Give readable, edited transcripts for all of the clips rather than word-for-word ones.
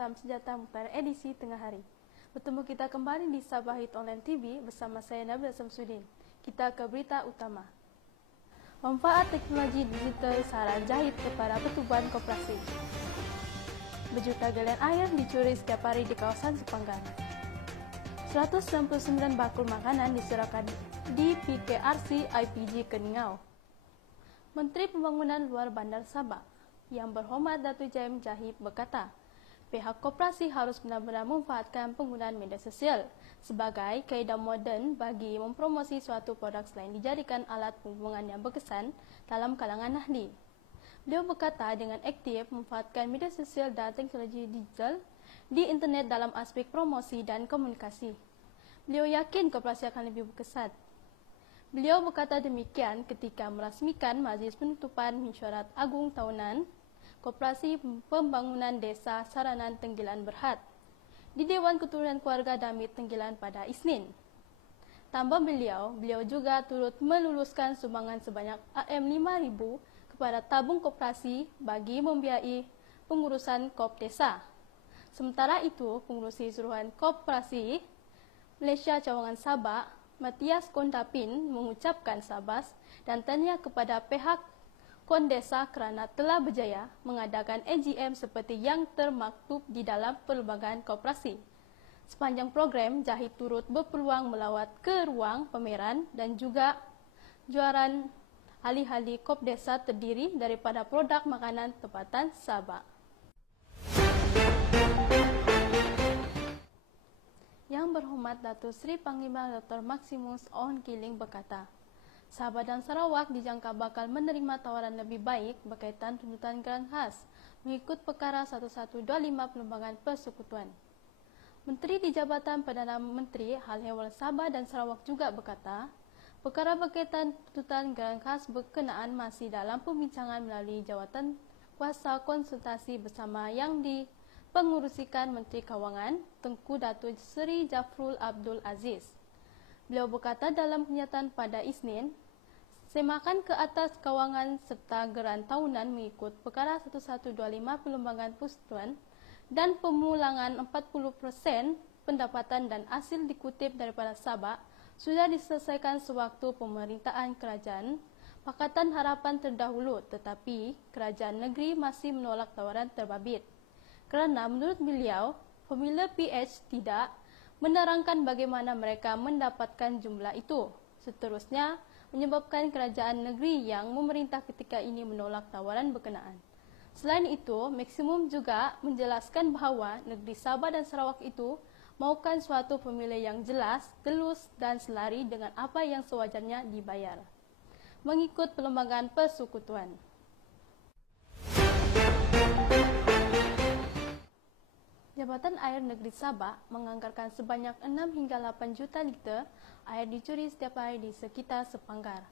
Salam Sejahtera Mukhtar edisi tengah hari. Bertemu kita kembali di Sabah Hit Online TV bersama saya Nabila Samsudin. Kita ke berita utama. Manfaat teknologi digital saran jahit kepada pertubuhan koperasi. Berjuta galon air dicuri setiap hari di kawasan Sepanggar. 199 bakul makanan diserahkan di PKRC IPG Keningau. Menteri Pembangunan Luar Bandar Sabah Yang Berhormat Datuk Jaim Jahip berkata, pihak koperasi harus benar-benar memanfaatkan penggunaan media sosial sebagai kaedah moden bagi mempromosi suatu produk selain dijadikan alat penghubungan yang berkesan dalam kalangan ahli. Beliau berkata dengan aktif memanfaatkan media sosial dan teknologi digital di internet dalam aspek promosi dan komunikasi. Beliau yakin koperasi akan lebih berkesan. Beliau berkata demikian ketika merasmikan Majlis Penutupan Mesyuarat Agung Tahunan Koperasi Pembangunan Desa Saranan Tenggilan Berhad di Dewan Keturunan Keluarga Damit Tenggilan pada Isnin. Tambah beliau juga turut meluluskan sumbangan sebanyak RM5,000 kepada tabung koperasi bagi membiayai pengurusan KOP Desa. Sementara itu, pengurusi suruhan Koperasi Malaysia Cawangan Sabah, Matias Kondapin mengucapkan sabas dan tanya kepada pihak Kondesa kerana telah berjaya mengadakan AGM seperti yang termaktub di dalam perlembagaan koperasi. Sepanjang program, Jahit turut berpeluang melawat ke ruang pameran dan juga juaran alih-alih KOP Desa terdiri daripada produk makanan tempatan Sabah. Yang Berhormat Datuk Seri Panglima Dr. Maximus On Kiling berkata, Sabah dan Sarawak dijangka bakal menerima tawaran lebih baik berkaitan tuntutan geran khas mengikut perkara 1125 Perlembagaan Persekutuan. Menteri di Jabatan Perdana Menteri Hal Ehwal Sabah dan Sarawak juga berkata, perkara berkaitan tuntutan geran khas berkenaan masih dalam pembincangan melalui jawatan kuasa konsultasi bersama yang dipengurusikan Menteri Kawangan Tengku Datuk Seri Jafrul Abdul Aziz. Beliau berkata dalam kenyataan pada Isnin, semakan ke atas kawangan serta geran tahunan mengikut perkara 1125 Perlembagaan Persekutuan dan pemulangan 40% pendapatan dan hasil dikutip daripada Sabah sudah diselesaikan sewaktu pemerintahan kerajaan Pakatan Harapan terdahulu, tetapi kerajaan negeri masih menolak tawaran terbabit. Kerana menurut beliau, Formula PH tidak menerangkan bagaimana mereka mendapatkan jumlah itu. Seterusnya, menyebabkan kerajaan negeri yang memerintah ketika ini menolak tawaran berkenaan. Selain itu, Maksimum juga menjelaskan bahawa negeri Sabah dan Sarawak itu mahukan suatu pemilih yang jelas, telus dan selari dengan apa yang sewajarnya dibayar, mengikut Perlembagaan Persekutuan. Jabatan Air Negeri Sabah menganggarkan sebanyak 6 hingga 8 juta liter air dicuri setiap hari di sekitar Sepanggar.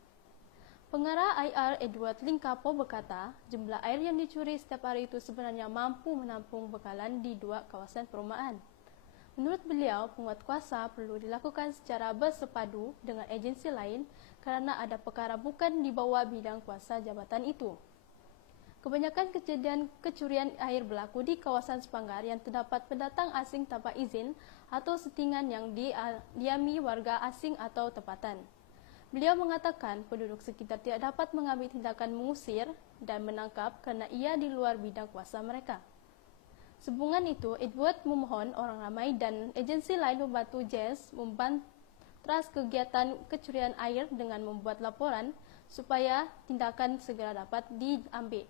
Pengarah IR Edward Lingkapo berkata, jumlah air yang dicuri setiap hari itu sebenarnya mampu menampung bekalan di 2 kawasan perumahan. Menurut beliau, penguatkuasa perlu dilakukan secara bersepadu dengan agensi lain kerana ada perkara bukan di bawah bidang kuasa jabatan itu. Kebanyakan kejadian kecurian air berlaku di kawasan Sepanggar yang terdapat pendatang asing tanpa izin atau settingan yang diami warga asing atau tempatan. Beliau mengatakan penduduk sekitar tidak dapat mengambil tindakan mengusir dan menangkap kerana ia di luar bidang kuasa mereka. Sehubungan itu, Edward memohon orang ramai dan agensi lain membantu JAS membantras kegiatan kecurian air dengan membuat laporan supaya tindakan segera dapat diambil.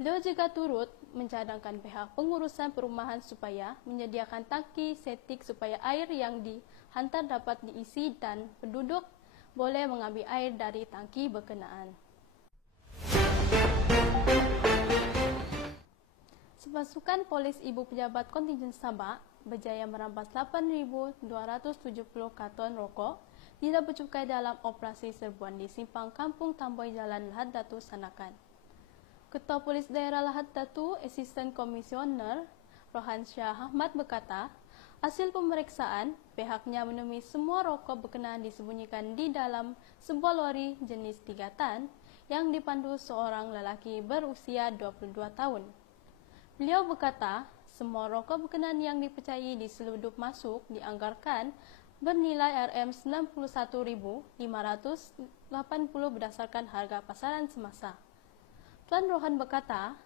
Beliau juga turut mencadangkan pihak pengurusan perumahan supaya menyediakan tangki septik supaya air yang dihantar dapat diisi dan penduduk boleh mengambil air dari tangki berkenaan. Sepasukan polis ibu pejabat kontingen Sabah berjaya merampas 8,270 karton rokok tidak bercukai dalam operasi serbuan di simpang Kampung Tamboi Jalan Lahad Datu Sanakan. Ketua Polis Daerah Lahad Datu, Asisten Komisioner Rohan Shah Ahmad berkata, hasil pemeriksaan, pihaknya menemui semua rokok berkenaan disembunyikan di dalam sebuah lori jenis 3 tan yang dipandu seorang lelaki berusia 22 tahun. Beliau berkata, Semua rokok berkenan yang dipercayai diseludup masuk dianggarkan bernilai Rm91.580 berdasarkan harga pasaran semasa. Tuan Rohan berkata,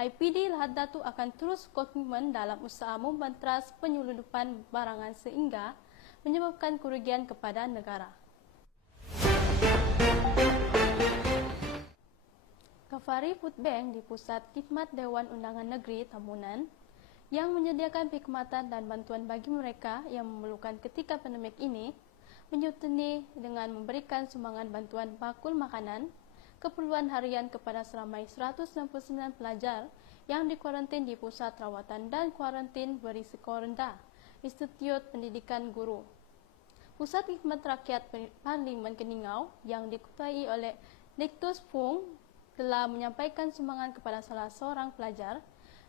IPD Lahad Datu akan terus komitmen dalam usaha membantras penyeludupan barangan sehingga menyebabkan kerugian kepada negara. Kafari Food Bank di Pusat Khidmat Dewan Undangan Negeri Tambunan yang menyediakan perkhidmatan dan bantuan bagi mereka yang memerlukan ketika pandemik ini, menyertai dengan memberikan sumbangan bantuan bakul makanan, keperluan harian kepada seramai 169 pelajar yang dikuarantin di Pusat Rawatan dan Kuarantin Berisiko Rendah, Institut Pendidikan Guru. Pusat Khidmat Rakyat Parlimen Keningau yang diketuai oleh Diktus Fung telah menyampaikan sumbangan kepada salah seorang pelajar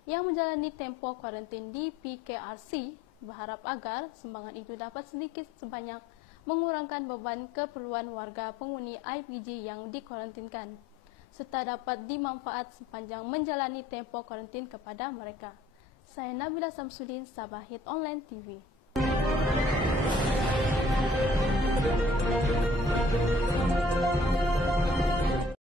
yang menjalani tempoh kuarantin di PKRC, berharap agar sumbangan itu dapat sedikit sebanyak mengurangkan beban keperluan warga penghuni IPG yang dikuarantinkan, serta dapat dimanfaat sepanjang menjalani tempoh kuarantin kepada mereka. Saya Nabila Samsudin, Sabah Hit Online TV.